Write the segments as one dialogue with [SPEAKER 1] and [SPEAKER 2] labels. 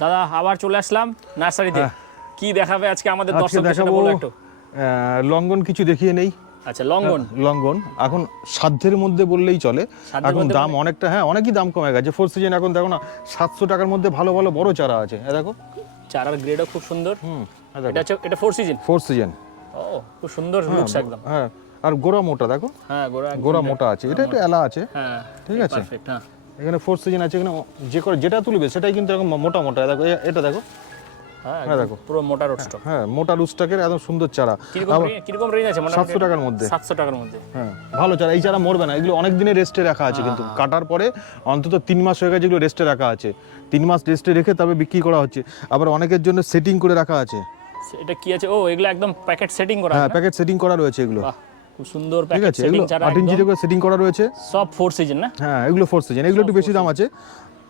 [SPEAKER 1] দাদা আবার চলে আসলাম নার্সারিতে।
[SPEAKER 2] হ্যাঁ।
[SPEAKER 1] কি দেখাবে আজকে আমাদের দর্শকদের সেটা
[SPEAKER 2] দেখাবো
[SPEAKER 1] বলো একটু।
[SPEAKER 2] আহ, লঙ্ঘন কিছু দেখিয়ে নেই।
[SPEAKER 1] আচ্ছা লঙ্ঘন
[SPEAKER 2] লঙ্ঘন এখন সাধ্যের মধ্যে বললেই চলে। এখন দাম অনেকটা হ্যাঁ অনেকই দাম কমে গেছে। ফোর সিজন এখন দেখো না সাতশো টাকার মধ্যে ভালো ভালো বড় চারা আছে। এ দেখো।
[SPEAKER 1] চারার গ্রেডও খুব সুন্দর।
[SPEAKER 2] হুম
[SPEAKER 1] এটা এটা ফোর সিজন
[SPEAKER 2] ফোর সিজন
[SPEAKER 1] ও খুব সুন্দর লুকস একদম।
[SPEAKER 2] হ্যাঁ আর গোড়া মোটা দেখো।
[SPEAKER 1] হ্যাঁ গোড়া
[SPEAKER 2] গোড়া মোটা আছে। এটা একটু এলা আছে।
[SPEAKER 1] হ্যাঁ
[SPEAKER 2] ঠিক আছে।
[SPEAKER 1] পারফেক্ট হ্যাঁ।
[SPEAKER 2] এখানে ফোর সিজন আছে এখানে যে করে যেটা তুলবে সেটাই কিন্তু এরকম মোটা মোটা। দেখো এটা দেখো।
[SPEAKER 1] হ্যাঁ
[SPEAKER 2] হ্যাঁ,
[SPEAKER 1] একদম পুরো মোটা রোড স্টক
[SPEAKER 2] হ্যাঁ মোটা লুস্টাকের একদম সুন্দর চারা।
[SPEAKER 1] কীরকম রেঞ্জ আছে? মানে
[SPEAKER 2] সাতশো টাকার মধ্যে।
[SPEAKER 1] সাতশো টাকার মধ্যে।
[SPEAKER 2] হ্যাঁ ভালো চারা। এই চারা মরবে না। এগুলো অনেক দিনের রেস্টে রাখা আছে কিন্তু। কাটার পরে অন্তত তিন মাস হয়ে গেছে এগুলো রেস্টে রাখা আছে। তিন মাস রেস্টে রেখে তবে বিক্রি করা হচ্ছে। আবার অনেকের জন্য সেটিং করে রাখা আছে।
[SPEAKER 1] এটা কি আছে? ও এগুলো একদম প্যাকেট সেটিং করা
[SPEAKER 2] হ্যাঁ প্যাকেট সেটিং করা রয়েছে এগুলো।
[SPEAKER 1] খুব সুন্দর
[SPEAKER 2] ঠিক
[SPEAKER 1] প্যাকেট সেটিং
[SPEAKER 2] ইঞ্চি করে সেটিং করা রয়েছে।
[SPEAKER 1] সব ফোর সিজন না?
[SPEAKER 2] হ্যাঁ এগুলো ফোর সিজন এগুলো একটু বেশি দাম আছে।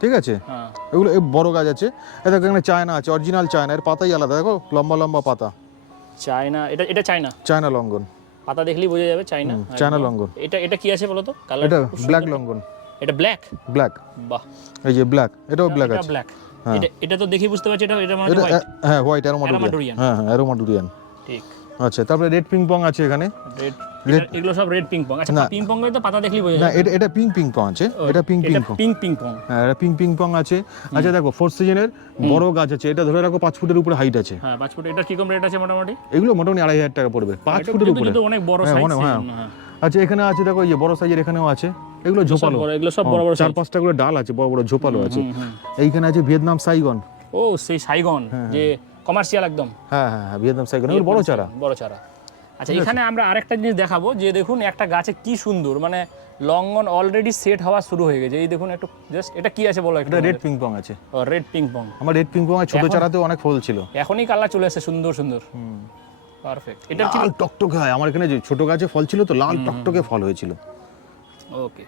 [SPEAKER 2] ঠিক আছে?
[SPEAKER 1] হ্যাঁ।
[SPEAKER 2] এগুলো বড় গাছ আছে। এ দেখো এখানে চায়না আছে অরিজিনাল চায়না এর পাতাই আলাদা। দেখো লম্বা লম্বা পাতা।
[SPEAKER 1] চায়না এটা এটা চায়না?
[SPEAKER 2] চায়না লঙ্ঘন
[SPEAKER 1] পাতা দেখলেই বোঝা যাবে চায়না।
[SPEAKER 2] চায়না লঙ্ঘন
[SPEAKER 1] এটা এটা কি আছে বলো তো কালার
[SPEAKER 2] এটা ব্ল্যাক লঙ্ঘন
[SPEAKER 1] এটা ব্ল্যাক
[SPEAKER 2] ব্ল্যাক
[SPEAKER 1] বাহ।
[SPEAKER 2] এই যে ব্ল্যাক এটাও ব্ল্যাক
[SPEAKER 1] এটা
[SPEAKER 2] আছে।
[SPEAKER 1] ব্ল্যাক এটা এটা তো দেখি বুঝতে পারছি এটা এটা মানে হোয়াইট
[SPEAKER 2] হ্যাঁ হোয়াইট
[SPEAKER 1] Aromadourian।
[SPEAKER 2] হ্যাঁ হ্যাঁ অ্যারোমাডুরিয়ান
[SPEAKER 1] ঠিক।
[SPEAKER 2] আচ্ছা তারপরে রেড পিং পং আছে এখানে।
[SPEAKER 1] রেড এগুলো সব রেড পিং পং আচ্ছা পিং পং তো পাতা দেখলেই বোঝা
[SPEAKER 2] না এটা এটা পিং পিং পং আছে। এটা ping ping pong
[SPEAKER 1] ping ping pong
[SPEAKER 2] হ্যাঁ এটা পিং পিং পং আছে। আচ্ছা দেখো ফোর্থ সিজনের বড় গাছ আছে। এটা ধরে রাখো পাঁচ ফুটের উপরে হাইট আছে।
[SPEAKER 1] হ্যাঁ পাঁচ ফুট এটা কীরকম রেট আছে মোটামুটি?
[SPEAKER 2] এগুলো মোটামুটি আড়াই হাজার টাকা পড়বে। পাঁচ
[SPEAKER 1] এটা
[SPEAKER 2] ফুটের উপরে।
[SPEAKER 1] কিন্তু অনেক বড়
[SPEAKER 2] হ্যাঁ,
[SPEAKER 1] সাইজ
[SPEAKER 2] অনেক, হ্যাঁ। আচ্ছা এখানে আছে দেখো এই বড় সাইজের এখানেও আছে। এগুলো ঝোপালো।
[SPEAKER 1] এগুলো সব বড় বড়
[SPEAKER 2] চার পাঁচটা করে ডাল আছে বড় বড় ঝোপালো আছে। এইখানে আছে ভিয়েতনাম সাইগন।
[SPEAKER 1] ও সেই সাইগন যে কমার্শিয়াল একদম।
[SPEAKER 2] হ্যাঁ হ্যাঁ হ্যাঁ ভিয়েতনাম এগুলো বড় চারা?
[SPEAKER 1] বড় চারা। আচ্ছা এখানে আমরা আরেকটা জিনিস দেখাবো যে দেখুন একটা গাছে কি সুন্দর মানে লঙ্গন অলরেডি সেট হওয়া শুরু হয়ে গেছে। এই দেখুন একটু জাস্ট এটা কি আছে বলো একটা
[SPEAKER 2] এটা রেড পিং পং আছে।
[SPEAKER 1] ও রেড পিং পং
[SPEAKER 2] আমার রেড পিং পং ছোট চারাতেও অনেক ফল ছিল।
[SPEAKER 1] এখনই কালার চলে আসছে সুন্দর সুন্দর। পারফেক্ট এটা কি
[SPEAKER 2] টকটকে হয়। আমার এখানে যে ছোট গাছে ফল ছিল তো লাল টকটকে ফল হয়েছিল।
[SPEAKER 1] ওকে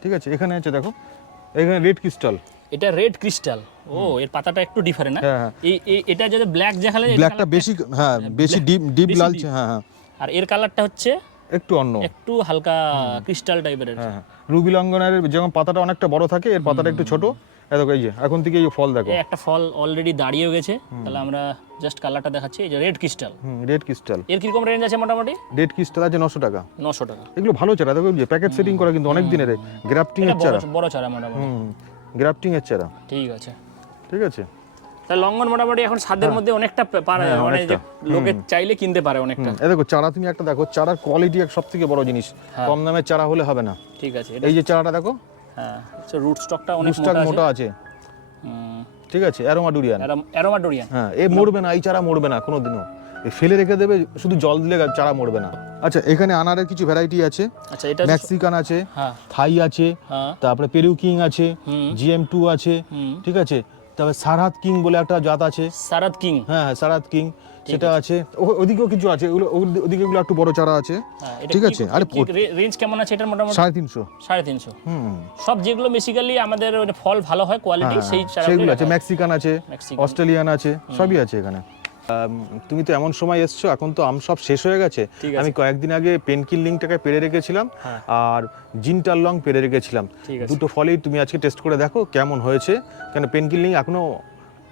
[SPEAKER 2] ঠিক আছে এখানে আছে দেখো। এখানে রেড ক্রিস্টাল
[SPEAKER 1] এটা রেড ক্রিস্টাল ও এর পাতাটা একটু ডিফারেন্ট না?
[SPEAKER 2] হ্যাঁ, হ্যাঁ।
[SPEAKER 1] এই এটা যদি ব্ল্যাক দেখালে
[SPEAKER 2] ব্ল্যাকটা বেশি হ্যাঁ বেশি ডিপ ডিপ লালচে হ্যাঁ হ্যাঁ।
[SPEAKER 1] আর এর কালারটা হচ্ছে
[SPEAKER 2] একটু অন্য।
[SPEAKER 1] একটু হালকা ক্রিস্টাল টাইপের
[SPEAKER 2] হ্যাঁ হ্যাঁ। রুবি লঙ্গনের যেমন পাতাটা অনেকটা বড় থাকে এর পাতাটা একটু ছোট দেখো এই যে এখন থেকে এই ফল দেখো।
[SPEAKER 1] একটা ফল অলরেডি দাঁড়িয়ে গেছে। তাহলে আমরা জাস্ট কালারটা দেখাচ্ছি এই যে রেড ক্রিস্টাল
[SPEAKER 2] হুম রেড ক্রিস্টাল
[SPEAKER 1] এর কীরকম রেঞ্জ আছে মোটামুটি?
[SPEAKER 2] রেড ক্রিস্টাল আছে নশো টাকা।
[SPEAKER 1] নশো টাকা।
[SPEAKER 2] এগুলো ভালো চারা দেখো যে প্যাকেট সেটিং করা কিন্তু অনেক দিনের গ্রাফটিং এর চারা।
[SPEAKER 1] বড় চারা মোটামুটি।
[SPEAKER 2] হুম। গ্রাফটিং এর চারা।
[SPEAKER 1] ঠিক আছে।
[SPEAKER 2] ঠিক আছে?
[SPEAKER 1] তাহলে লঙ্ঘন মোটামুটি এখন সাধ্যের মধ্যে অনেকটা পারা
[SPEAKER 2] হ্যাঁ,
[SPEAKER 1] যায় মানে লোকে চাইলে কিনতে পারে অনেকটা।
[SPEAKER 2] এই দেখো চারা তুমি একটা দেখো চারার কোয়ালিটি এক সব থেকে বড় জিনিস।
[SPEAKER 1] হ্যাঁ।
[SPEAKER 2] কম দামের চারা হলে হবে না।
[SPEAKER 1] ঠিক আছে
[SPEAKER 2] এই যে চারাটা দেখো।
[SPEAKER 1] হ্যাঁ রুট স্টকটা অনেক মোটা
[SPEAKER 2] মোটা
[SPEAKER 1] আছে।
[SPEAKER 2] আছে। ঠিক আছে অ্যারোমাডুরিয়ান
[SPEAKER 1] অ্যারোমাডোরিয়ান
[SPEAKER 2] হ্যাঁ এ মরবে না এই চারা মরবে না কোনোদিনও। ফেলে রেখে দেবে শুধু জল দিলে চারা মরবে না। আচ্ছা এখানে আনারের কিছু ভ্যারাইটি আছে?
[SPEAKER 1] আচ্ছা এটা
[SPEAKER 2] মেক্সিকান আছে
[SPEAKER 1] হ্যাঁ।
[SPEAKER 2] থাই আছে
[SPEAKER 1] হ্যাঁ।
[SPEAKER 2] তারপরে পেরু কিং আছে। জিএম টু আছে ঠিক আছে? তারপরে সারহাত কিং বলে একটা জাত আছে।
[SPEAKER 1] সারাত কিং
[SPEAKER 2] হ্যাঁ হ্যাঁ সারাত কিং সেটা আছে। ওদিকেও কিছু আছে ওগুলো ওদিকে এগুলো একটু বড় চারা আছে।
[SPEAKER 1] হ্যাঁ,
[SPEAKER 2] ঠিক আছে আরে
[SPEAKER 1] রেঞ্জ কেমন আছে এটার মোটামুটি?
[SPEAKER 2] সাড়ে তিনশো।
[SPEAKER 1] সাড়ে তিনশো।
[SPEAKER 2] হুম।
[SPEAKER 1] সব যেগুলো বেসিক্যালি আমাদের ফল ভালো হয় কোয়ালিটি
[SPEAKER 2] হ্যাঁ,
[SPEAKER 1] সেই চারাগুলোই
[SPEAKER 2] সেগুলো আছে মেক্সিকান আছে অস্ট্রেলিয়ান আছে সবই আছে এখানে। তুমি তো এমন সময় এসছো এখন তো আম সব শেষ হয়ে গেছে। আমি কয়েকদিন আগে পেনকিল লিংটাকে পেরে রেখেছিলাম
[SPEAKER 1] হ্যাঁ।
[SPEAKER 2] আর জিনটার লং পেরে রেখেছিলাম। দুটো ফলেই তুমি আজকে টেস্ট করে দেখো কেমন হয়েছে। কেন পেনকিল লিং এখনও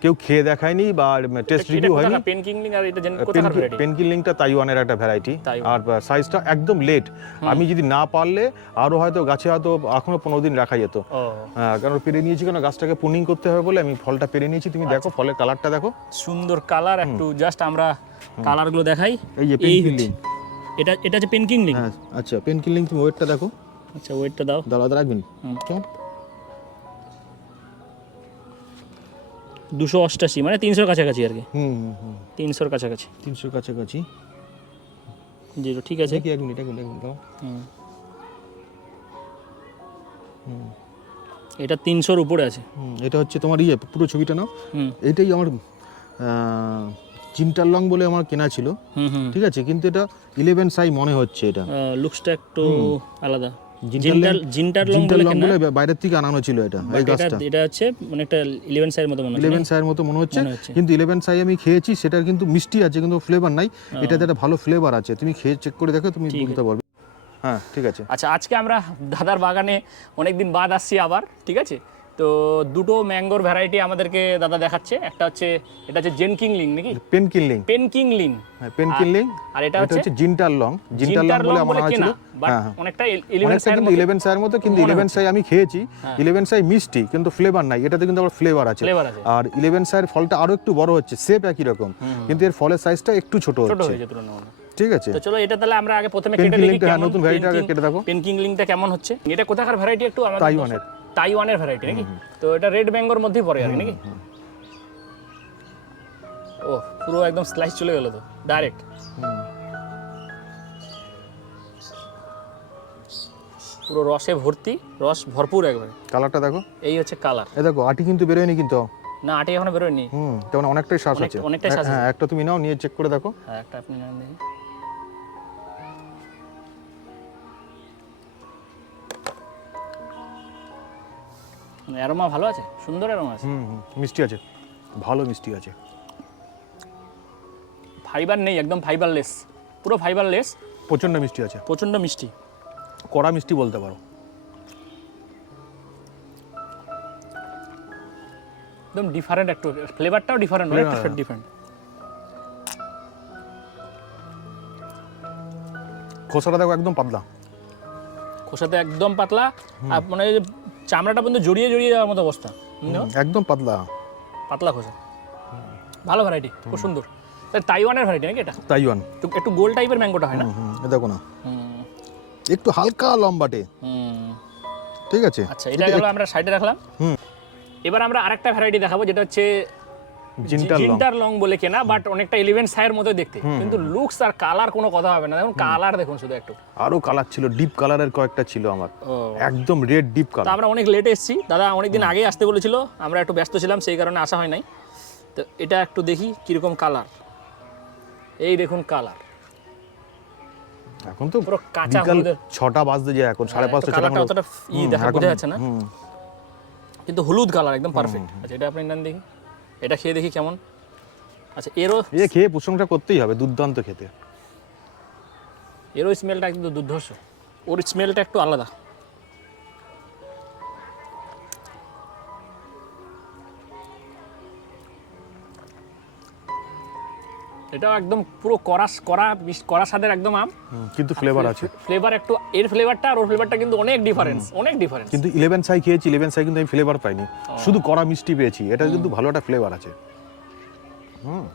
[SPEAKER 2] কেউ খেয়ে দেখায়নি বা টেস্ট রিভিউ হয়নি।
[SPEAKER 1] পেন কিংলিং আর এটা
[SPEAKER 2] পেনকিল লিঙ্কটা তাইওয়ানের একটা ভ্যারাইটি আর সাইজটা একদম লেট আমি যদি না পারলে আরও হয়তো গাছে হয়তো এখনও পনেরো দিন রাখা যেত। হ্যাঁ, কারণ পেরে নিয়েছি কেন? গাছটাকে পুনিং করতে হবে বলে আমি ফলটা পেরে নিয়েছি। তুমি
[SPEAKER 1] আচ্ছা।
[SPEAKER 2] দেখো ফলের কালারটা দেখো।
[SPEAKER 1] সুন্দর কালার একটু জাস্ট আমরা কালারগুলো দেখাই।
[SPEAKER 2] এই যে পেনকিল
[SPEAKER 1] হচ্ছে- এটা এটা হচ্ছে পেন কিংলিং
[SPEAKER 2] হ্যাঁ আচ্ছা পেনকিল লিঙ্ক তুমি ওয়েটটা দেখো।
[SPEAKER 1] আচ্ছা ওয়েটটা দাও।
[SPEAKER 2] দাঁড়া রাখবেন
[SPEAKER 1] হুম। দুশো অষ্টাশি মানে তিনশোর কাছাকাছি আর কি।
[SPEAKER 2] হুম হুম হুম।
[SPEAKER 1] তিনশোর কাছাকাছি।
[SPEAKER 2] তিনশোর কাছাকাছি।
[SPEAKER 1] জিরো ঠিক আছে।
[SPEAKER 2] কি এক মিনিট এক মিনিট এক।
[SPEAKER 1] এটা তিনশোর উপরে আছে।
[SPEAKER 2] হুম, এটা হচ্ছে তোমার ইয়ে পুরো ছবিটা নাও।
[SPEAKER 1] হুম।
[SPEAKER 2] এটাই আমার চিমটার লং বলে আমার কেনা ছিল। ঠিক আছে কিন্তু এটা ইলেভেন সাই মনে হচ্ছে এটা।
[SPEAKER 1] লুকসটা একটু আলাদা।
[SPEAKER 2] জিন্টার
[SPEAKER 1] জিন্টার
[SPEAKER 2] লং-
[SPEAKER 1] জিন্টার লং
[SPEAKER 2] জিন্টার
[SPEAKER 1] বলে
[SPEAKER 2] লং
[SPEAKER 1] কেনা
[SPEAKER 2] বলে বাইরের থেকে আনানো ছিল এটা এই গাছটা।
[SPEAKER 1] এটা হচ্ছে মানে একটা মতো মনে হচ্ছে
[SPEAKER 2] ইলেভেন সাইয়ের মতো মনে হচ্ছে। কিন্তু ইলেভেন সাই আমি খেয়েছি সেটার কিন্তু মিষ্টি আছে কিন্তু ফ্লেভার নাই। এটাতে একটা ভালো ফ্লেভার আছে। তুমি খেয়ে চেক করে দেখো তুমি বলতে পারবে। হ্যাঁ ঠিক আছে।
[SPEAKER 1] আচ্ছা আজকে আমরা দাদার বাগানে অনেকদিন বাদ আসছি আবার ঠিক আছে? তো দুটো ম্যাঙ্গোর ভ্যারাইটি আমাদেরকে দাদা দেখাচ্ছে। একটা হচ্ছে এটা হচ্ছে জেন কিং লিং নাকি?
[SPEAKER 2] পেন কিনলিং
[SPEAKER 1] পেন কিং লিং
[SPEAKER 2] হ্যাঁ পেন কিনলিং
[SPEAKER 1] আর এটা হচ্ছে
[SPEAKER 2] জিন্টার লং। জিন্টার লং বলে
[SPEAKER 1] লং
[SPEAKER 2] আমার
[SPEAKER 1] বলে
[SPEAKER 2] আনা ছিল।
[SPEAKER 1] কেনা বাট
[SPEAKER 2] হ্যাঁ হ্যাঁ।
[SPEAKER 1] অনেকটা ইলেভেন
[SPEAKER 2] অনেকটা কিন্তু ইলেভেন সাইয়ের মতো কিন্তু
[SPEAKER 1] মনে
[SPEAKER 2] ইলেভেন সাই আমি খেয়েছি।
[SPEAKER 1] হ্যাঁ।
[SPEAKER 2] ইলেভেন সাই মিষ্টি কিন্তু ফ্লেভার নাই। এটাতে কিন্তু আবার ফ্লেভার আছে। আর ইলেভেন সাইয়ের ফলটা আরও একটু বড় হচ্ছে শেপ একই রকম। কিন্তু এর ফলের সাইজটা একটু ছোট হচ্ছে।
[SPEAKER 1] ছোট হয়েছে তুলনামূলক।
[SPEAKER 2] ঠিক আছে?
[SPEAKER 1] তো চলো এটা তাহলে আমরা আগে প্রথমে কেটে দেখি
[SPEAKER 2] হ্যাঁ, নতুন আগে কেটে দেখো।
[SPEAKER 1] পেন কিং লিংটা কেমন হচ্ছে? এটা কোথাকার ভ্যারাইটি একটু আমাদের
[SPEAKER 2] তাইওয়ানের।
[SPEAKER 1] তাইওয়ানের ভ্যারাইটি নাকি? তো এটা রেড ম্যাঙ্গোর মধ্যেই পড়ে আর নাকি? ও পুরো একদম স্লাইস চলে গেল তো ডাইরেক্ট পুরো রসে ভর্তি রস ভরপুর একবারে।
[SPEAKER 2] কালারটা দেখো।
[SPEAKER 1] এই হচ্ছে কালার
[SPEAKER 2] এ দেখো আটি কিন্তু বেরোয়নি কিন্তু।
[SPEAKER 1] না আটি এখনও বেরোয়নি।
[SPEAKER 2] হুম তেমন অনেকটাই শ্বাস আছে।
[SPEAKER 1] অনেকটাই শ্বাস
[SPEAKER 2] হ্যাঁ একটা তুমি নাও নিয়ে চেক করে দেখো।
[SPEAKER 1] হ্যাঁ একটা আপনি নেন। অ্যারোমা ভালো আছে? সুন্দর অ্যারোমা আছে?
[SPEAKER 2] হুম হুম, মিষ্টি আছে। ভালো মিষ্টি আছে।
[SPEAKER 1] ফাইবার নেই একদম ফাইবারলেস পুরো ফাইবারলেস
[SPEAKER 2] প্রচণ্ড মিষ্টি আছে।
[SPEAKER 1] প্রচণ্ড মিষ্টি।
[SPEAKER 2] কড়া মিষ্টি বলতে পারো।
[SPEAKER 1] একদম ডিফারেন্ট একটু। ফ্লেভারটাও ডিফারেন্ট
[SPEAKER 2] Flavor, হ্যাঁ।
[SPEAKER 1] ডিফারেন্ট
[SPEAKER 2] খোসাটা দেখো একদম পাতলা।
[SPEAKER 1] খোসাতে একদম পাতলা। আর মানে এই যে চামড়াটা পর্যন্ত জড়িয়ে জড়িয়ে যাওয়ার মতো অবস্থা
[SPEAKER 2] একদম পাতলা।
[SPEAKER 1] পাতলা খোসা। ভালো ভ্যারাইটি খুব সুন্দর। তাই তাইওয়ানের ভ্যারাইটি নাকি এটা?
[SPEAKER 2] তাইওয়ান
[SPEAKER 1] একটু গোল টাইপের ম্যাঙ্গোটা হয় না?
[SPEAKER 2] দেখো না। একটু হালকা লম্বাটে। ঠিক আছে?
[SPEAKER 1] আচ্ছা এটা গেল আমরা সাইডে রাখলাম।
[SPEAKER 2] হুম।
[SPEAKER 1] এবার আমরা আরেকটা ভ্যারাইটি দেখাবো যেটা হচ্ছে
[SPEAKER 2] জিন্টার লং।
[SPEAKER 1] বলে কেনা বাট অনেকটা ইলেভেন সাইয়ের মতো দেখতে। কিন্তু লুকস আর কালার কোনো কথা হবে না। দেখুন কালার দেখুন শুধু একটু।
[SPEAKER 2] আরও কালার ছিল ডিপ কালারের কয়েকটা ছিল আমার। একদম রেড ডিপ কালার
[SPEAKER 1] আমরা অনেক লেটে এসেছি। দাদা অনেকদিন আগে আসতে বলেছিল আমরা একটু ব্যস্ত ছিলাম সেই কারণে আসা হয় নাই। তো এটা একটু দেখি কীরকম কালার এই দেখুন কালার
[SPEAKER 2] এখন তো
[SPEAKER 1] পুরো কাঁচা হলুদের
[SPEAKER 2] ছটা বাজতে যায় এখন সাড়ে পাঁচটা ছটা
[SPEAKER 1] কালারটা অতটা ই দেখা বোঝা যাচ্ছে না। কিন্তু হলুদ কালার একদম পারফেক্ট আচ্ছা এটা আপনি নেন দেখি। এটা খেয়ে দেখি কেমন। আচ্ছা এরও
[SPEAKER 2] এ খেয়ে প্রশংসা করতেই হবে দুর্দান্ত খেতে।
[SPEAKER 1] এরও স্মেলটা একদম দুর্ধর্ষ। ওর স্মেলটা একটু আলাদা। এটাও একদম পুরো কড়া কড়া মিস- কড়া স্বাদের একদম আম।
[SPEAKER 2] কিন্তু ফ্লেভার আছে।
[SPEAKER 1] ফ্লেভার একটু এর ফ্লেভারটা আর ওর ফ্লেভারটা কিন্তু অনেক ডিফারেন্স অনেক ডিফারেন্স
[SPEAKER 2] কিন্তু ইলেভেন সাই খেয়েছি ইলেভেন সাই কিন্তু আমি ফ্লেভার পাইনি। শুধু কড়া মিষ্টি পেয়েছি এটা কিন্তু ভালো একটা ফ্লেভার আছে। হুম।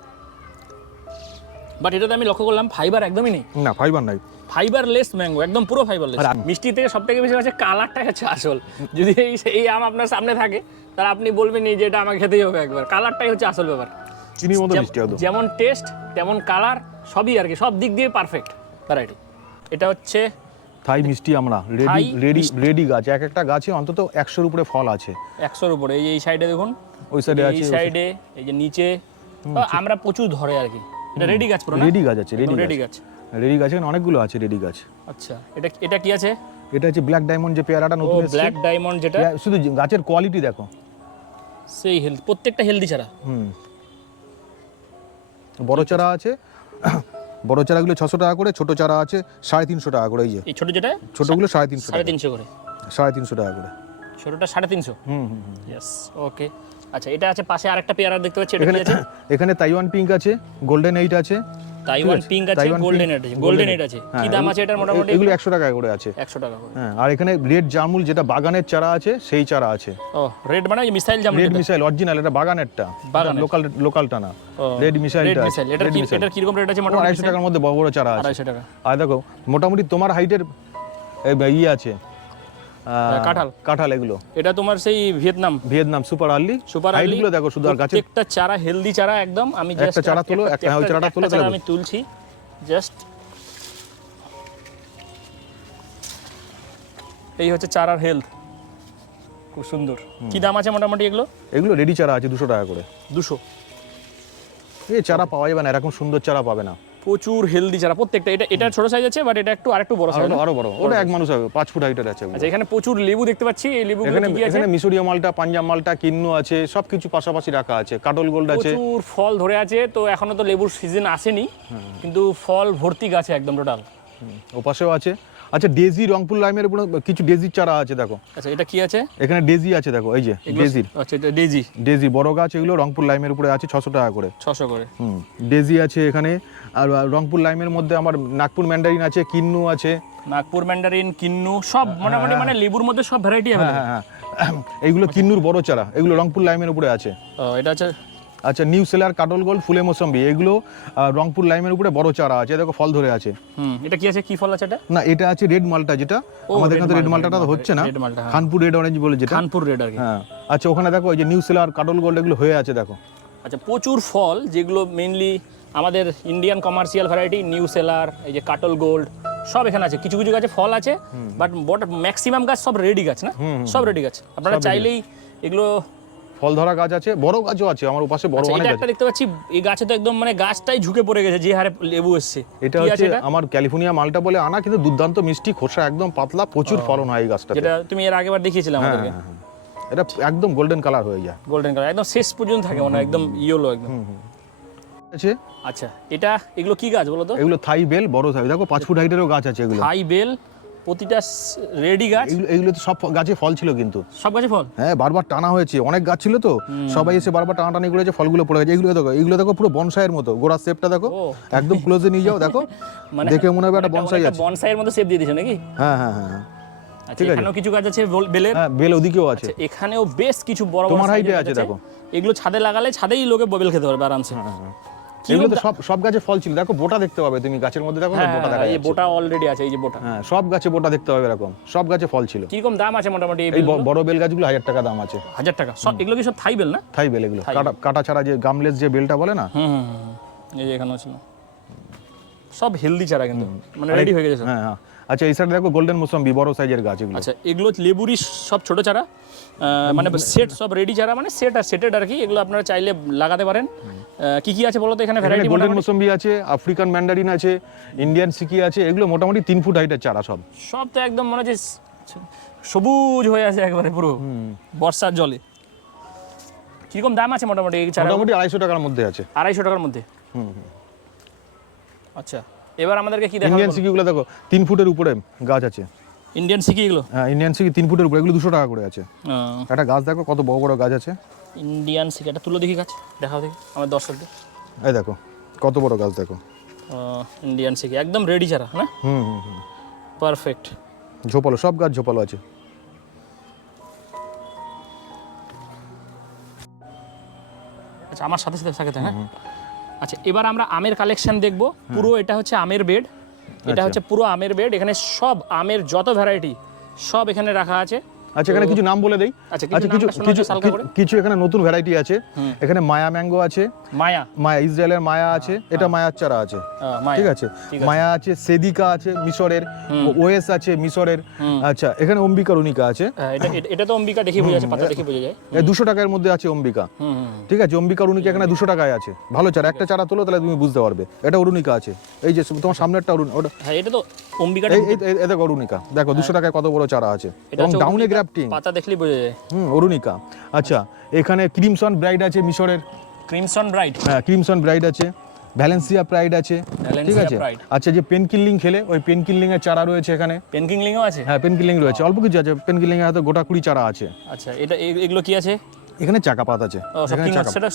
[SPEAKER 1] বাট এটাতে আমি লক্ষ্য করলাম ফাইবার একদমই নেই।
[SPEAKER 2] না ফাইবার নাই।
[SPEAKER 1] ফাইবারলেস ম্যাঙ্গো একদম পুরো ফাইবারলেস মিষ্টি থেকে সব থেকে বেশি হচ্ছে কালারটা হচ্ছে আসল। যদি এই এই আম আপনার সামনে থাকে তাহলে আপনি বলবেন যে এটা আমাকে খেতেই হবে একবার। কালারটাই হচ্ছে আসল ব্যাপার।
[SPEAKER 2] চিনির মতো মিষ্টি একদম।
[SPEAKER 1] যেমন টেস্ট তেমন কালার সবই আর কি সব দিক দিয়ে পারফেক্ট ভ্যারাইটি এটা হচ্ছে
[SPEAKER 2] থাই মিষ্টি আমরা রেডি রেডি রেডি গাছ এক একটা গাছে অন্তত একশোর উপরে ফল আছে।
[SPEAKER 1] একশোর উপরে এই এই সাইডে দেখুন।
[SPEAKER 2] ওই সাইডে আছে এই
[SPEAKER 1] সাইডে এই যে নিচে আমরা প্রচুর ধরে আর কি। এটা রেডি গাছ পুরো
[SPEAKER 2] রেডি গাছ আছে রেডি
[SPEAKER 1] রেডি
[SPEAKER 2] গাছ। রেডি গাছ। এখানে অনেকগুলো আছে রেডি গাছ।
[SPEAKER 1] আচ্ছা এটা এটা কি আছে?
[SPEAKER 2] এটা হচ্ছে ব্ল্যাক ডায়মন্ড যে পেয়ারাটা নতুন এসেছে।
[SPEAKER 1] ব্ল্যাক ডায়মন্ড যেটা?
[SPEAKER 2] শুধু গাছের কোয়ালিটি দেখো।
[SPEAKER 1] সেই হেলথ প্রত্যেকটা হেলদি ছাড়া।
[SPEAKER 2] হুম। বড় চারা আছে। বড় চারাগুলো ছশো টাকা করে ছোট চারা আছে সাড়ে তিনশো টাকা করে এই যে।
[SPEAKER 1] ছোট যেটা?
[SPEAKER 2] ছোটগুলো সাড়ে তিনশো
[SPEAKER 1] সাড়ে তিনশো করে।
[SPEAKER 2] সাড়ে তিনশো টাকা করে।
[SPEAKER 1] ছোটটা সাড়ে তিনশো?
[SPEAKER 2] হুম হুম হুম।
[SPEAKER 1] ইয়েস ওকে আচ্ছা এটা আছে পাশে আরেকটা পেয়ারা দেখতে পাচ্ছি
[SPEAKER 2] এখানে এখানে তাইওয়ান পিঙ্ক আছে গোল্ডেন এইট আছে।
[SPEAKER 1] তাইওয়ান পিঙ্ক আছে। গোল্ডেন আছে গোল্ডেন। আছে।
[SPEAKER 2] হ্যাঁ,
[SPEAKER 1] কি দাম আছে এটার মোটামুটি?
[SPEAKER 2] এগুলো একশো টাকা করে আছে।
[SPEAKER 1] একশো টাকা করে।
[SPEAKER 2] হ্যাঁ আর এখানে রেড জামুল যেটা বাগানের চারা আছে সেই চারা আছে।
[SPEAKER 1] ও রেড মানে মিসাইল জাম
[SPEAKER 2] রেড মিসাইল অরিজিনাল এটা বাগানেরটা।
[SPEAKER 1] বাগানের।
[SPEAKER 2] লোকাল লোকালটা না। রেড মিসাইলটা
[SPEAKER 1] রেড মিসাইল
[SPEAKER 2] red
[SPEAKER 1] কি রেট আছে মোটামুটি?
[SPEAKER 2] টাকার মধ্যে বড় বড় চারা আছে।
[SPEAKER 1] টাকা।
[SPEAKER 2] আর দেখো মোটামুটি তোমার হাইটের ইয়ে আছে।
[SPEAKER 1] কাঁঠাল।
[SPEAKER 2] কাঁঠাল এগুলো।
[SPEAKER 1] এটা তোমার সেই Vietnam.
[SPEAKER 2] Vietnam super early.
[SPEAKER 1] Super
[SPEAKER 2] হাইটগুলো দেখো শুধু আর গাছের
[SPEAKER 1] প্রত্যেকটা চারা হেলদি চারা একদম। আমি
[SPEAKER 2] একটা চারা তোলো, একটা- ওই চারাটা তোলো,
[SPEAKER 1] আমি তুলছি। জাস্ট এই হচ্ছে চারার হেলথ খুব সুন্দর। কি দাম আছে মোটামুটি এগুলো?
[SPEAKER 2] এগুলো রেডি চারা আছে দুশো টাকা করে।
[SPEAKER 1] দুশো।
[SPEAKER 2] এই চারা পাওয়া যাবে না এরকম সুন্দর চারা পাবে না।
[SPEAKER 1] প্রচুর হেলদি যারা প্রত্যেকটা এটা এটা ছোট সাইজ আছে বাট এটা একটু আরেকটু বড় সাইজ
[SPEAKER 2] আরও বড়। ওটা এক মানুষ হবে 5 ফুট হাইটের আছে।
[SPEAKER 1] আচ্ছা এখানে প্রচুর লেবু দেখতে পাচ্ছি এই লেবু
[SPEAKER 2] এখানে
[SPEAKER 1] কি আছে?
[SPEAKER 2] এখানে মিশরীয় মালটা পাঞ্জাব মালটা কিন্নু আছে সবকিছু পাশাপাশি রাখা আছে কাটল গোল্ড আছে।
[SPEAKER 1] প্রচুর ফল ধরে আছে তো এখনও তো লেবুর সিজন আসেনি কিন্তু ফল ভর্তি গাছে একদম টোটাল
[SPEAKER 2] ওপাশেও আছে। আচ্ছা ডেজি রংপুর লাইমের উপর কিছু ডেজির চারা আছে দেখো।
[SPEAKER 1] আচ্ছা এটা কি আছে?
[SPEAKER 2] এখানে ডেজি আছে দেখো এই যে ডেজির।
[SPEAKER 1] আচ্ছা এটা ডেজি।
[SPEAKER 2] ডেজি বড় গাছ এগুলো রংপুর লাইমের উপরে আছে ছশো টাকা করে।
[SPEAKER 1] ছশো করে।
[SPEAKER 2] হুম ডেজি আছে এখানে আর রংপুর লাইমের মধ্যে আমার নাগপুর ম্যান্ডারিন আছে কিন্নু আছে।
[SPEAKER 1] নাগপুর ম্যান্ডারিন কিন্নু সব মোটামুটি মানে লেবুর মধ্যে সব ভ্যারাইটি
[SPEAKER 2] হ্যাঁ
[SPEAKER 1] অ্যাভেলেবল
[SPEAKER 2] হ্যাঁ। হ্যাঁ এইগুলো কিন্নুর বড় চারা এগুলো রংপুর লাইমের উপরে আছে।
[SPEAKER 1] এটা হচ্ছে
[SPEAKER 2] আচ্ছা নিউ সেলার কাটল গোল্ড ফুলে মোসম্বি এগুলো রংপুর লাইমের উপরে বড় চারা আছে। দেখো ফল ধরে আছে।
[SPEAKER 1] হুম এটা কি আছে? কি ফল আছে এটা?
[SPEAKER 2] না এটা আছে রেড মালটা যেটা। আমাদের এখানে রেড মালটাটা হচ্ছে না। খানপুর রেড অরেঞ্জ বলে যেটা।
[SPEAKER 1] কানপুর রেড আর কি।
[SPEAKER 2] হ্যাঁ। আচ্ছা ওখানে দেখো এই যে নিউ সেলার কাটল গোল্ড এগুলো হয়ে আছে দেখো।
[SPEAKER 1] আচ্ছা প্রচুর ফল যেগুলো মেইনলি আমাদের Indian commercial variety new seller এই যে কাটল গোল্ড সব এখানে আছে। কিছু কিছু গাছে ফল আছে বাট বট ম্যাক্সিমাম গাছ সব রেডি গাছ না? সব রেডি গাছ। আপনারা চাইলেই এগুলো
[SPEAKER 2] ফল ধরা গাছ আছে বড় গাছও আছে আমার পাশে বড়
[SPEAKER 1] আচ্ছা,
[SPEAKER 2] অনেক
[SPEAKER 1] এটা দেখতে পাচ্ছি এই গাছে তো একদম মানে গাছটাই ঝুঁকে পড়ে গেছে যে হারে লেবু এসছে।
[SPEAKER 2] এটা হচ্ছে আমার ক্যালিফোর্নিয়া মালটা বলে আনা কিন্তু দুর্দান্ত মিষ্টি খোসা একদম পাতলা প্রচুর ফলন হয় এই গাছটা
[SPEAKER 1] যেটা তুমি এর আগেবার দেখিয়েছিলে
[SPEAKER 2] হ্যাঁ,
[SPEAKER 1] আমাদেরকে।
[SPEAKER 2] হ্যাঁ, হ্যাঁ। এটা একদম গোল্ডেন কালার হয়ে যায়।
[SPEAKER 1] গোল্ডেন কালার একদম শেষ পর্যন্ত থাকে মানে একদম ইয়েলো একদম।
[SPEAKER 2] আছে?
[SPEAKER 1] আচ্ছা এটা এগুলো কি গাছ বলো তো?
[SPEAKER 2] এগুলো থাই বেল বড় থাই দেখো পাঁচ ফুট হাইটেরও গাছ আছে এগুলো।
[SPEAKER 1] হাই বেল প্রতিটা রেডি গাছ।
[SPEAKER 2] এগুলো তো সব গাছে ফল ছিল কিন্তু।
[SPEAKER 1] সব গাছে ফল?
[SPEAKER 2] হ্যাঁ বারবার টানা হয়েছে। অনেক গাছ ছিল তো। সবাই এসে বারবার টানাটানি করেছে ফলগুলো পড়ে গেছে। এগুলো দেখো এগুলো দেখো পুরো বনসাইয়ের মতো। গোড়ার শেপটা দেখো। একদম ক্লোজে নিয়ে যাও দেখো।
[SPEAKER 1] মানে
[SPEAKER 2] দেখে মনে হবে একটা বনসাই আছে।
[SPEAKER 1] বনসাইয়ের মধ্যে সেভ দিয়ে দিয়েছে নাকি?
[SPEAKER 2] হ্যাঁ হ্যাঁ হ্যাঁ হ্যাঁ।
[SPEAKER 1] আচ্ছা
[SPEAKER 2] ঠিক আছে।
[SPEAKER 1] এখানেও কিছু গাছ আছে বেলের?
[SPEAKER 2] হ্যাঁ বেল ওদিকেও আছে।
[SPEAKER 1] আচ্ছা, এখানেও বেশ কিছু বড় বড়
[SPEAKER 2] তোমার
[SPEAKER 1] size
[SPEAKER 2] আছে দেখো।
[SPEAKER 1] এগুলো ছাদে লাগালে ছাদেই লোকে বেল খেতে পারবে আরামসে। কি
[SPEAKER 2] এগুলো তো সব সব গাছে ফল ছিল। দেখো বোটা দেখতে পাবে তুমি গাছের মধ্যে দেখো
[SPEAKER 1] হ্যাঁ
[SPEAKER 2] বোটা দেখা
[SPEAKER 1] এই বোটা অলরেডি আছে এই যে বোটা।
[SPEAKER 2] হ্যাঁ সব গাছে বোটা দেখতে পাবে এরকম। সব গাছে ফল ছিল।
[SPEAKER 1] কীরকম দাম আছে মোটামুটি এই
[SPEAKER 2] বড় বেল গাছগুলো হাজার টাকা দাম আছে।
[SPEAKER 1] হাজার টাকা। সব এগুলো কি সব থাই বেল না?
[SPEAKER 2] থাই বেল এগুলো। কাটা কাটা ছাড়া যে গামলেস যে বেলটা বলে না?
[SPEAKER 1] হুম। এই যে এখানেও ছিল। সব হেলদি চারা কিন্তু। মানে রেডি হয়ে গেছে
[SPEAKER 2] হ্যাঁ হ্যাঁ। আচ্ছা এই সাইডে দেখো গোল্ডেন মোসম্বি বড় সাইজের গাছ এগুলো।
[SPEAKER 1] আচ্ছা এগুলো লেবুরি সব ছোট চারা মানে সেট সব রেডি চারা মানে সেট আর সেটেড আর কি এগুলো আপনারা চাইলে লাগাতে পারেন। কি কি আছে বলো তো এখানে ভ্যারাইটি
[SPEAKER 2] গোল্ডেন মোসম্বি আছে আফ্রিকান ম্যান্ডারিন আছে ইন্ডিয়ান সিকি আছে এগুলো মোটামুটি তিন ফুট হাইটের চারা সব।
[SPEAKER 1] সব তো একদম মনে হচ্ছে সবুজ হয়ে আছে একবারে পুরো বর্ষার জলে। কীরকম দাম আছে মোটামুটি এই চারা
[SPEAKER 2] মোটামুটি আড়াইশো টাকার মধ্যে আছে।
[SPEAKER 1] আড়াইশো টাকার মধ্যে। হুম। আচ্ছা। এবার আমাদেরকে কি দেখাবো
[SPEAKER 2] ইন্ডিয়ান সিকিগুলো দেখো তিন ফুটের উপরে গাছ আছে।
[SPEAKER 1] ইন্ডিয়ান সিকি এগুলো?
[SPEAKER 2] হ্যাঁ ইন্ডিয়ান সিকি তিন ফুটের উপরে এগুলো দুশো টাকা করে আছে। একটা গাছ দেখো কত বড় বড় গাছ আছে।
[SPEAKER 1] ইন্ডিয়ান সিকি এটা তুলো দেখি গাছ দেখাও দেখি আমার দর্শকদের।
[SPEAKER 2] এই দেখো কত বড় গাছ দেখো।
[SPEAKER 1] ইন্ডিয়ান সিকি একদম রেডি চারা না?
[SPEAKER 2] হুম হুম হুম।
[SPEAKER 1] পারফেক্ট
[SPEAKER 2] ঝোপালো সব গাছ ঝোপালো আছে।
[SPEAKER 1] আচ্ছা আমার সাথে সাথে থাকে হ্যাঁ? আচ্ছা এবার আমরা আমের কালেকশন দেখব। পুরো এটা হচ্ছে আমের বেড এটা
[SPEAKER 2] আচ্ছা।
[SPEAKER 1] হচ্ছে পুরো আমের বেড এখানে সব আমের যত ভ্যারাইটি সব এখানে রাখা আছে।
[SPEAKER 2] আচ্ছা এখানে কিছু নাম বলে দেই।
[SPEAKER 1] আচ্ছা, কিছু
[SPEAKER 2] আচ্ছা কিছু কিছু এখানে নতুন ভ্যারাইটি আছে। এখানে মায়া ম্যাঙ্গো আছে।
[SPEAKER 1] মায়া?
[SPEAKER 2] মায়া ইসরায়েলের মায়া আছে। এটা মায়ার চারা আছে। ঠিক আছে? মায়া আছে সেদিকা আছে মিশরের। ওএস আছে মিশরের। আচ্ছা এখানে অম্বিকা রুনিকা আছে।
[SPEAKER 1] হ্যাঁ, এটা তো অম্বিকা দেখে বোঝা যাচ্ছে পাতা দেখে বোঝা যায়।
[SPEAKER 2] এই দুশো টাকার মধ্যে আছে অম্বিকা। ঠিক আছে? অম্বিকা অরুণিকা এখানে দুশো টাকায় আছে। ভালো চারা। একটা চারা তোলো তাহলে তুমি বুঝতে পারবে। এটা অরুণিকা আছে। এই যে তোমার সামনেরটা অরুণ ওটা
[SPEAKER 1] হ্যাঁ এটা তো অম্বিকাটা
[SPEAKER 2] এই দেখো অরুণিকা। দেখো দুশো টাকায় কত বড় চারা আছে। এবং ডাউনে
[SPEAKER 1] অম্বিকা, পাতা দেখলেই বোঝা যায়।
[SPEAKER 2] হুম অরুণিকা। আচ্ছা এখানে ক্রিমসন ব্রাইড আছে মিশরের।
[SPEAKER 1] ক্রিমসন ব্রাইট
[SPEAKER 2] হ্যাঁ ক্রিমসন ব্রাইড আছে ভ্যালেন্সিয়া প্রাইড আছে ঠিক আছে? আচ্ছা যে পেন কিলিং খেলে ওই পেন কিলিং এর চারা রয়েছে এখানে।
[SPEAKER 1] পেনকিং লিংও আছে?
[SPEAKER 2] হ্যাঁ পেন কিলিং রয়েছে। অল্প কিছু আছে পেন কিলিং এ হয়তো গোটা কুড়ি চারা আছে।
[SPEAKER 1] আচ্ছা এটা এগুলো কি আছে?
[SPEAKER 2] এখানে চাকা পাত আছে।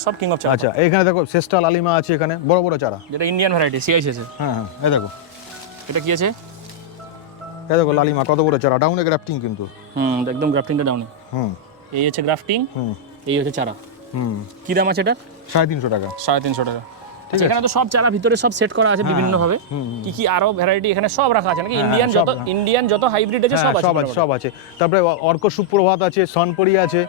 [SPEAKER 1] সব কিং অফ
[SPEAKER 2] আচ্ছা এখানে দেখো সেস্টা লালিমা আছে এখানে বড় বড় চারা।
[SPEAKER 1] যেটা ইন্ডিয়ান ভ্যারাইটি সিআইসি আছে।
[SPEAKER 2] হ্যাঁ হ্যাঁ এই দেখো।
[SPEAKER 1] এটা কি আছে?
[SPEAKER 2] এই দেখো লালিমা কত বড় চারা ডাউনে গ্রাফটিং কিন্তু।
[SPEAKER 1] হুম একদম গ্রাফটিংটা ডাউনে
[SPEAKER 2] হুম।
[SPEAKER 1] এই হচ্ছে গ্রাফটিং
[SPEAKER 2] হুম।
[SPEAKER 1] এই হচ্ছে চারা।
[SPEAKER 2] হুম।
[SPEAKER 1] কি দাম আছে এটা
[SPEAKER 2] সাড়ে তিনশো টাকা।
[SPEAKER 1] সাড়ে তিনশো টাকা। এখানে তো সব চারা ভিতরে সব সেট করা আছে বিভিন্ন ভাবে কি কি আরও ভ্যারাইটি এখানে সব রাখা আছে নাকি? ইন্ডিয়ান যত ইন্ডিয়ান যত হাইব্রিড আছে
[SPEAKER 2] হ্যাঁ,
[SPEAKER 1] সব আছে
[SPEAKER 2] সব আছে তারপরে অর্ক সুপ্রভাত আছে সনপরি আছে।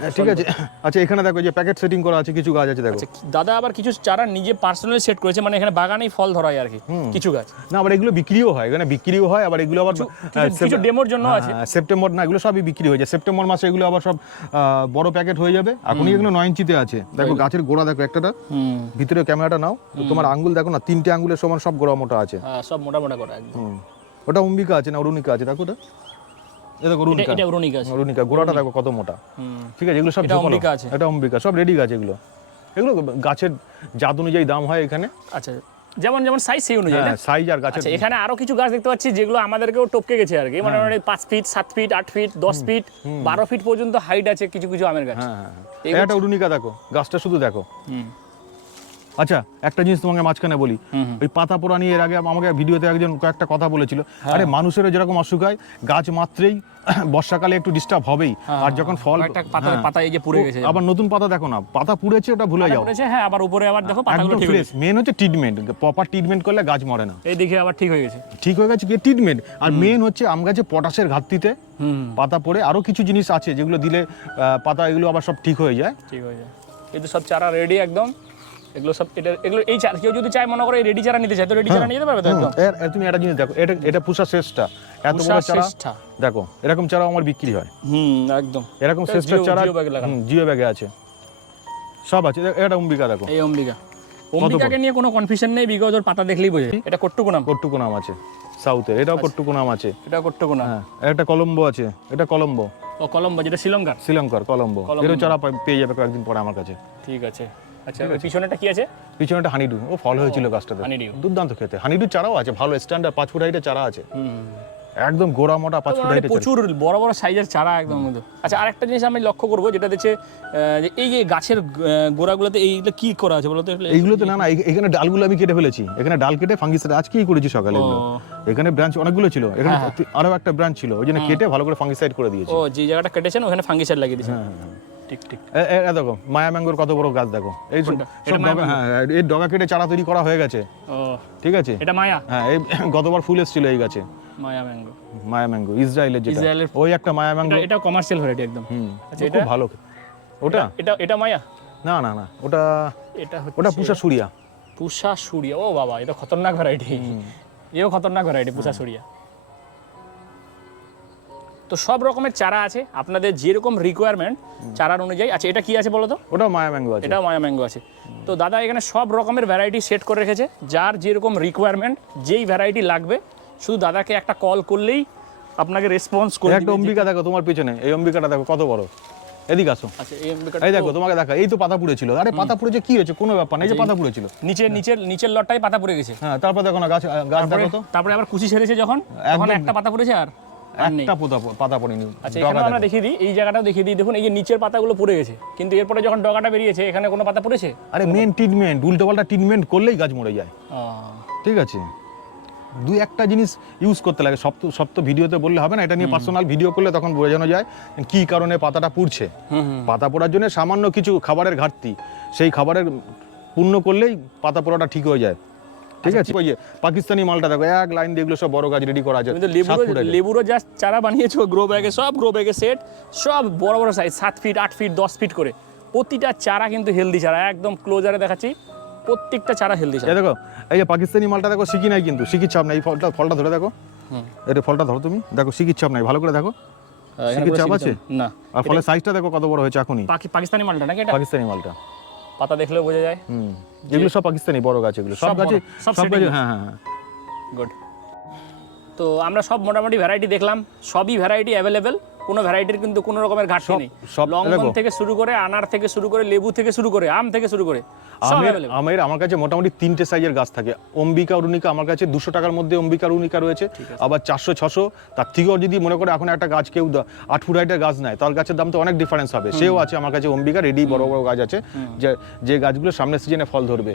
[SPEAKER 2] হ্যাঁ, ঠিক আছে। আচ্ছা এখানে দেখো যে প্যাকেট সেটিং করা আছে কিছু গাছ আছে দেখো।
[SPEAKER 1] আচ্ছা, দাদা আবার কিছু চারা নিজে পার্সোনালি সেট করেছে মানে এখানে বাগানেই ফল ধরায় আর কি কিছু গাছ।
[SPEAKER 2] না আবার এগুলো বিক্রিও হয় এখানে বিক্রিও হয় আবার এগুলো আবার হ্যাঁ,
[SPEAKER 1] কিছু- ডেমোর জন্য আছে।
[SPEAKER 2] হ্যাঁ, সেপ্টেম্বর না এগুলো সবই বিক্রি হয়ে যায়। সেপ্টেম্বর মাসে এগুলো আবার সব বড় প্যাকেট হয়ে যাবে। এখনই এগুলো নয় ইঞ্চিতে আছে। দেখো গাছের গোড়া দেখো একটাটা। ভিতরে ক্যামেরাটা নাও। তোমার আঙ্গুল দেখো না তিনটে আঙ্গুলের সমান সব গোড়া মোটা আছে।
[SPEAKER 1] হ্যাঁ, সব মোটা মোটা করা একদম।
[SPEAKER 2] ওটা অম্বিকা আছে না অরুণিকা আছে? দেখো ওটা। দেখো
[SPEAKER 1] এটা
[SPEAKER 2] অরুণিকা।
[SPEAKER 1] এটা উরনিক আছে।
[SPEAKER 2] অরুণিকা গোড়াটা দেখো কত মোটা। ঠিক আছে এগুলো সব
[SPEAKER 1] অম্বিকা আছে।
[SPEAKER 2] এটা অম্বিকা সব রেডি গাছ এগুলো। এগুলো গাছের জাত অনুযায়ী দাম হয় এখানে।
[SPEAKER 1] আচ্ছা যেমন যেমন সাইজ সেই অনুযায়ী
[SPEAKER 2] হ্যাঁ সাইজ আর গাছের
[SPEAKER 1] আচ্ছা এখানে আরও কিছু গাছ দেখতে পাচ্ছি যেগুলো আমাদেরকেও টপকে গেছে আর কি। মানে
[SPEAKER 2] হ্যাঁ।
[SPEAKER 1] মানে পাঁচ ফিট সাত ফিট আট ফিট দশ ফিট বারো ফিট পর্যন্ত হাইট আছে কিছু কিছু আমের গাছ।
[SPEAKER 2] হ্যাঁ হ্যাঁ হ্যাঁ। উডুনিকা দেখো গাছটা শুধু দেখো। আচ্ছা একটা জিনিস তোমাকে মাঝখানে বলি। ওই পাতা পোড়া নিয়ে এর আগে আমাকে ভিডিওতে একজন কয়েকটা কথা বলেছিল।
[SPEAKER 1] হ্যাঁ।
[SPEAKER 2] আরে মানুষেরও যেরকম অসুখ হয় গাছ মাত্রেই বর্ষাকালে একটু ডিস্টার্ব হবেই। আর যখন ফল
[SPEAKER 1] পাতা
[SPEAKER 2] হ্যাঁ,
[SPEAKER 1] পাতা এই যে পুড়ে গেছে।
[SPEAKER 2] আবার নতুন পাতা দেখো না পাতা পুড়েছে ওটা ভুলে যাও।
[SPEAKER 1] হ্যাঁ আবার উপরে আবার দেখো পাতাগুলো ঠিক হয়েছে
[SPEAKER 2] মেন হচ্ছে ট্রিটমেন্ট প্রপার ট্রিটমেন্ট করলে গাছ মরে না।
[SPEAKER 1] এই দেখে আবার ঠিক হয়ে গেছে।
[SPEAKER 2] ঠিক হয়ে গেছে কি? ট্রিটমেন্ট আর মেন হচ্ছে আম গাছে পটাশের ঘাটতিতে পাতা পড়ে। আরও কিছু জিনিস আছে যেগুলো দিলে পাতা এগুলো আবার সব ঠিক হয়ে যায়।
[SPEAKER 1] ঠিক হয়ে যায়। এই তো সব চারা রেডি একদম। এগুলো সব এটা এগুলো এই কেউ যদি চায় মনে করে রেডি চারা নিতে চায় তো রেডি চারা নিয়ে যেতে পারবে তো? একদম
[SPEAKER 2] এর- তুমি একটা জিনিস দেখো এটা এটা পুষা শেষটা এত বড় চারা দেখো এরকম চারা আমার বিক্রি হয়।
[SPEAKER 1] হুম একদম।
[SPEAKER 2] এরকম
[SPEAKER 1] জিও-
[SPEAKER 2] চারা
[SPEAKER 1] জিও ব্যাগে
[SPEAKER 2] হুম, জিও ব্যাগে আছে। সব আছে এটা অম্বিকা দেখো।
[SPEAKER 1] এই অম্বিকা। অম্বিকাকে নিয়ে কোনো কনফিউশন নেই বিকজ ওর পাতা দেখলেই বোঝে। এটা
[SPEAKER 2] আছে সাউথের এটাও কট্টুকু নাম আছে।
[SPEAKER 1] এটা
[SPEAKER 2] হ্যাঁ একটা কলম্বো আছে এটা কলম্বো।
[SPEAKER 1] ও কলম্বো যেটা শ্রীলঙ্কার।
[SPEAKER 2] শ্রীলঙ্কার কলম্বো।
[SPEAKER 1] কলম্বো।
[SPEAKER 2] এরও চারা পেয়ে যাবে কয়েকদিন পরে আমার কাছে।
[SPEAKER 1] ঠিক আছে। আচ্ছা পিছনেটা কি আছে?
[SPEAKER 2] পিছনে একটা হানিডু। ও ফল হয়েছিল গাছটাতে।
[SPEAKER 1] honeydew।
[SPEAKER 2] দুর্দান্ত খেতে। হানিডুর চারাও আছে ভালো। স্ট্যান্ডার্ড পাঁচ ফুট চারা আছে। একদম গোড়া মোটা পাঁচ ফুট
[SPEAKER 1] মানে প্রচুর বড় বড় সাইজের চারা একদম আচ্ছা আরেকটা জিনিস আমি লক্ষ্য করব যেটা দেখছে যে এই যে গাছের গোড়াগুলোতে এইগুলো কি করা আছে বলতো? এগুলো-
[SPEAKER 2] এইগুলোতে না না এখানে ডালগুলো আমি কেটে ফেলেছি। এখানে ডাল কেটে ফাঙ্গিসাইড আজকেই করেছি সকালে এখানে ব্রাঞ্চ অনেকগুলো ছিল। এখানে আরও একটা ব্রাঞ্চ ছিল। ওই জন্য কেটে ভালো করে ফাঙ্গিসাইড করে দিয়েছি।
[SPEAKER 1] ও যে জায়গাটা কেটেছেন ওখানে ফাঙ্গিসাইড লাগিয়ে দিয়েছেন। ঠিক ঠিক।
[SPEAKER 2] এ- এ- এ দেখো মায়া ম্যাঙ্গোর কত বড় গাছ দেখো। এই সব- হ্যাঁ হ্যাঁ, এই ডগা কেটে চারা তৈরি করা হয়ে গেছে।
[SPEAKER 1] ও
[SPEAKER 2] ঠিক আছে?
[SPEAKER 1] এটা মায়া?
[SPEAKER 2] হ্যাঁ এই গতবার ফুল এসেছিল এই গাছে।
[SPEAKER 1] মায়া ম্যাঙ্গো।
[SPEAKER 2] মায়া ম্যাঙ্গো ইসরায়েলের যেটা। ওই একটা মায়া ম্যাঙ্গো।
[SPEAKER 1] এটা এটা কমার্শিয়াল ভ্যারাইটি একদম।
[SPEAKER 2] হুম
[SPEAKER 1] আচ্ছা, এটা?
[SPEAKER 2] ভালো ওটা?
[SPEAKER 1] এটা এটা মায়া?
[SPEAKER 2] না না না ওটা
[SPEAKER 1] এটা হচ্ছে
[SPEAKER 2] ওটা পুষা সুরিয়া।
[SPEAKER 1] পুষা সুরিয়া। ও বাবা এটা খতরনাক ভ্যারাইটি এও খতরনাক ভ্যারাইটি পুষা সুরিয়া। তো সব রকমের চারা আছে। আপনাদের যেরকম রিকোয়ারমেন্ট চারার অনুযায়ী। আচ্ছা এটা কি আছে বলো তো?
[SPEAKER 2] ওটা মায়া ম্যাঙ্গো আছে।
[SPEAKER 1] এটাও মায়া ম্যাঙ্গো আছে। তো দাদা এখানে সব রকমের ভ্যারাইটি সেট করে রেখেছে। যার যেরকম রিকোয়ারমেন্ট যেই ভ্যারাইটি লাগবে শুধু দাদাকে একটা কল করলেই আপনাকে রেসপন্স করে
[SPEAKER 2] একটা অম্বিকা দেখো তোমার পিছনে। এই অম্বিকাটা দেখো কত বড়। এদিকে আসো।
[SPEAKER 1] আচ্ছা এই অম্বিকাটা
[SPEAKER 2] এই দেখো তোমাকে দেখা এই তো পাতা পুড়েছিল আরে পাতা পুড়েছে কি হয়েছে কোনো ব্যাপার নেই এই যে পাতা পুড়েছিল
[SPEAKER 1] নিচের নিচের নিচের লটটাই পাতা পড়ে গেছে।
[SPEAKER 2] হ্যাঁ তারপর দেখো না গাছ গাছ দেখো তো।
[SPEAKER 1] তারপরে আবার কুচি ছেড়েছে যখন তখন একটা পাতা পড়েছে আর?
[SPEAKER 2] একটা পাতা পাতা পড়েনি
[SPEAKER 1] আচ্ছা এখানে আমরা দেখিয়ে দিই এই জায়গাটাও দেখিয়ে দিই। দেখুন এই যে নিচের পাতাগুলো পড়ে গেছে। কিন্তু এরপরে যখন ডগাটা বেরিয়েছে এখানে কোনো পাতা পড়েছে?
[SPEAKER 2] আরে মেন ট্রিটমেন্ট উল্টো পাল্টা ট্রিটমেন্ট করলেই গাছ মরে যায়। ঠিক আছে? দুই একটা জিনিস ইউজ করতে লাগে। সব তো সব তো ভিডিওতে বললে হবে না এটা নিয়ে পার্সোনাল ভিডিও করলে তখন বোঝানো যায় কি কারণে পাতাটা পুড়ছে। পাতা পোড়ার জন্য সামান্য কিছু খাবারের ঘাটতি। সেই খাবারের পূর্ণ করলেই পাতা পোড়াটা ঠিক হয়ে যায়। ঠিক আছে। ওই যে পাকিস্তানি মালটা দেখো এক লাইন দিয়ে এগুলো সব বড় গাছ রেডি করা আছে।
[SPEAKER 1] লেবুরও যা চারা বানিয়েছো গ্রো ব্যাগে সব গ্রো ব্যাগে সেট সব বড় বড় সাইজ সাত ফিট আট ফিট দশ ফিট করে। প্রতিটা চারা কিন্তু হেলদি চারা একদম ক্লোজারে দেখাচ্ছি প্রত্যেকটা চারা হেলদি চারা।
[SPEAKER 2] দেখো এই যে পাকিস্তানি মালটা দেখো শিখি নাই কিন্তু শিখির ছাপ নাই। ফলটা ফলটা ধরে দেখো। এটা ফলটা ধরো তুমি। দেখো শিখির ছাপ নাই। ভালো করে দেখো। শিখির চাপ আছে?
[SPEAKER 1] না।
[SPEAKER 2] আর ফলের সাইজটা দেখো কত বড় হয়েছে এখনই।
[SPEAKER 1] পাকিস্তানি মালটা নাকি এটা?
[SPEAKER 2] পাকিস্তানি মালটা।
[SPEAKER 1] পাতা দেখলেও বোঝা যায়।
[SPEAKER 2] হুম। এগুলো সব পাকিস্তানি বড় গাছ এগুলো সব গাছ
[SPEAKER 1] সব
[SPEAKER 2] গাছে হ্যাঁ হ্যাঁ হ্যাঁ।
[SPEAKER 1] গুড তো আমরা সব মোটামুটি ভ্যারাইটি দেখলাম। সবই ভ্যারাইটি অ্যাভেলেবেল কোনো ভ্যারাইটির কিন্তু কোনো রকমের ঘাটতি নেই।
[SPEAKER 2] সব
[SPEAKER 1] লঙ্ঘন
[SPEAKER 2] দেখো।
[SPEAKER 1] থেকে শুরু করে আনার থেকে শুরু করে লেবু থেকে শুরু করে আম থেকে শুরু করে
[SPEAKER 2] আমের আমের আমার কাছে মোটামুটি তিনটে সাইজের গাছ থাকে। অম্বিকা অরুণিকা আমার কাছে দুশো টাকার মধ্যে অম্বিকা অরুণিকা রয়েছে। আবার চারশো ছশো। তার থেকেও যদি মনে করে এখন একটা গাছ কেউ আট ফুট হাইটের গাছ নেয় তার গাছের দাম তো অনেক ডিফারেন্স হবে। সেও আছে আমার কাছে অম্বিকা রেডি বড় বড় গাছ আছে। যে যে গাছগুলো সামনের সিজনে ফল ধরবে।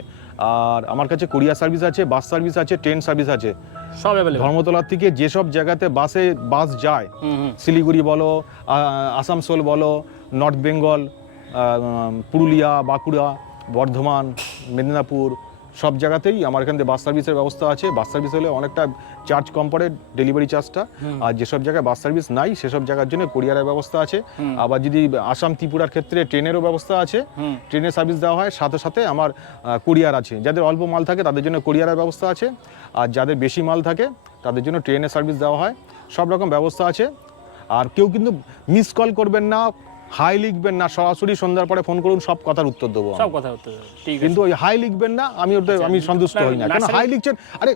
[SPEAKER 2] আর আমার কাছে কোরিয়া সার্ভিস আছে বাস সার্ভিস আছে ট্রেন সার্ভিস আছে।
[SPEAKER 1] সব
[SPEAKER 2] ধর্মতলার থেকে যেসব জায়গাতে বাসে বাস যায় শিলিগুড়ি বলো আহ, আসানসোল বলো নর্থ বেঙ্গল পুরুলিয়া বাঁকুড়া বর্ধমান মেদিনীপুর সব জায়গাতেই আমার এখান থেকে বাস সার্ভিসের ব্যবস্থা আছে। বাস সার্ভিস হলে অনেকটা চার্জ কম পড়ে ডেলিভারি চার্জটা আর যেসব জায়গায় বাস সার্ভিস নাই সেসব জায়গার জন্য কোরিয়ারের ব্যবস্থা আছে। আবার যদি আসাম ত্রিপুরার ক্ষেত্রে ট্রেনেরও ব্যবস্থা আছে। ট্রেনের সার্ভিস দেওয়া হয় সাথে সাথে আমার কোরিয়ার আছে। যাদের অল্প মাল থাকে তাদের জন্য কোরিয়ারের ব্যবস্থা আছে। আর যাদের বেশি মাল থাকে তাদের জন্য ট্রেনের সার্ভিস দেওয়া হয়। সব রকম ব্যবস্থা আছে। আর কেউ কিন্তু মিস কল করবেন না হাই লিখবেন না সরাসরি সন্ধ্যার পরে ফোন করুন সব কথার উত্তর দেবো
[SPEAKER 1] সব কথা হতে হবে। ঠিক আছে।
[SPEAKER 2] কিন্তু ওই হাই লিখবেন না আমি ওটা আমি সন্তুষ্ট হই না।
[SPEAKER 1] নার্সারি-
[SPEAKER 2] হাই লিখছেন? আরে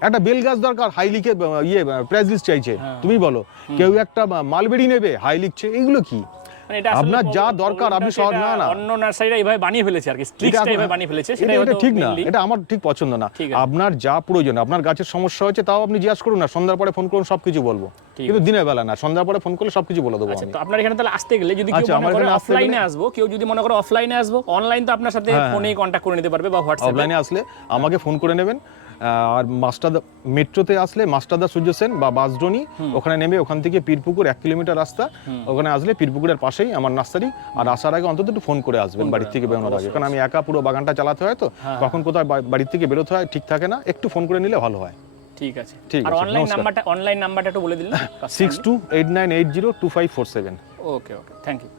[SPEAKER 2] একটা বেল গাছ দরকার হাই লিখে আহ, ইয়ে প্রাইস লিস্ট চাইছে। তুমি বলো কেউ একটা আহ, মালবেরি নেবে হাই লিখছে এগুলো কি?
[SPEAKER 1] মানে এটা আসলে
[SPEAKER 2] আপনার যা দরকার আপনি সব না না।
[SPEAKER 1] অন্য নার্সারিরা এইভাবে বানিয়ে ফেলেছে আর কি স্ট্রিক্সটা
[SPEAKER 2] এখন-
[SPEAKER 1] এইভাবে বানিয়ে ফেলেছে
[SPEAKER 2] এটা-
[SPEAKER 1] সেটাই
[SPEAKER 2] এটা
[SPEAKER 1] হয়তো
[SPEAKER 2] ঠিক না।
[SPEAKER 1] mainly-
[SPEAKER 2] এটা আমার ঠিক পছন্দ না।
[SPEAKER 1] ঠিক আছে।
[SPEAKER 2] আপনার যা প্রয়োজন আপনার গাছের সমস্যা হয়েছে তাও আপনি জিজ্ঞাসা করুন না সন্ধ্যার পরে ফোন করুন সবকিছু বলব। কিন্তু দিনের বেলা না সন্ধ্যার পরে ফোন করলে সবকিছু বলে দেবো
[SPEAKER 1] আচ্ছা তো আপনার এখানে তাহলে আসতে গেলে যদি কেউ
[SPEAKER 2] আচ্ছা,
[SPEAKER 1] মনে করে অফলাইনে আসব কেউ যদি মনে করে অফলাইনে আসব অনলাইন তো আপনার সাথে
[SPEAKER 2] হ্যাঁ।
[SPEAKER 1] ফোনেই কন্ট্যাক্ট করে নিতে পারবে বা হোয়াটসঅ্যাপে
[SPEAKER 2] অফলাইনে আসলে আমাকে ফোন করে নেবেন। আর মাস্টারদা মেট্রোতে আসলে মাস্টারদা সূর্য সেন বা বাসডনি ওখানে নেমে ওখান থেকে পীরপুকুর এক কিলোমিটার রাস্তা ওখানে আসলে পীরপুকুরের পাশেই আমার নার্সারি। আর আসার আগে অন্তত একটু ফোন করে আসবেন বাড়ির থেকে বেরোনোর আগে। কারণ আমি একা পুরো বাগানটা চালাতে হয় তো
[SPEAKER 1] হ্যাঁ।
[SPEAKER 2] কখন কোথায় বাড়ির থেকে বেরোতে হয় ঠিক থাকে না একটু ফোন করে নিলে ভালো হয়।
[SPEAKER 1] ঠিক আছে।
[SPEAKER 2] ঠিক
[SPEAKER 1] আর
[SPEAKER 2] আছে,
[SPEAKER 1] অনলাইন নাম্বারটা অনলাইন নাম্বারটা একটু বলে দিন
[SPEAKER 2] six two eight nine eight zero two five four seven
[SPEAKER 1] okay okay thank you